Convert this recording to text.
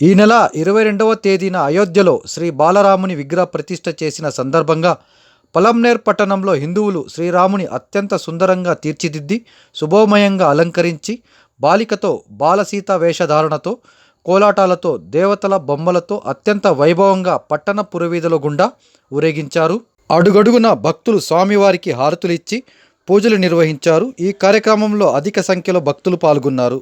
ఈ నెల ఇరవై రెండవ తేదీన అయోధ్యలో శ్రీ బాలరాముని విగ్రహ ప్రతిష్ఠ చేసిన సందర్భంగా పలంనేర్ పట్టణంలో హిందువులు శ్రీరాముని అత్యంత సుందరంగా తీర్చిదిద్ది శుభోమయంగా అలంకరించి బాలికతో బాలసీత వేషధారణతో కోలాటాలతో దేవతల బొమ్మలతో అత్యంత వైభవంగా పట్టణ పురవీధుల గుండా ఊరేగించారు. అడుగడుగున భక్తులు స్వామివారికి హారతులిచ్చి పూజలు నిర్వహించారు. ఈ కార్యక్రమంలో అధిక సంఖ్యలో భక్తులు పాల్గొన్నారు.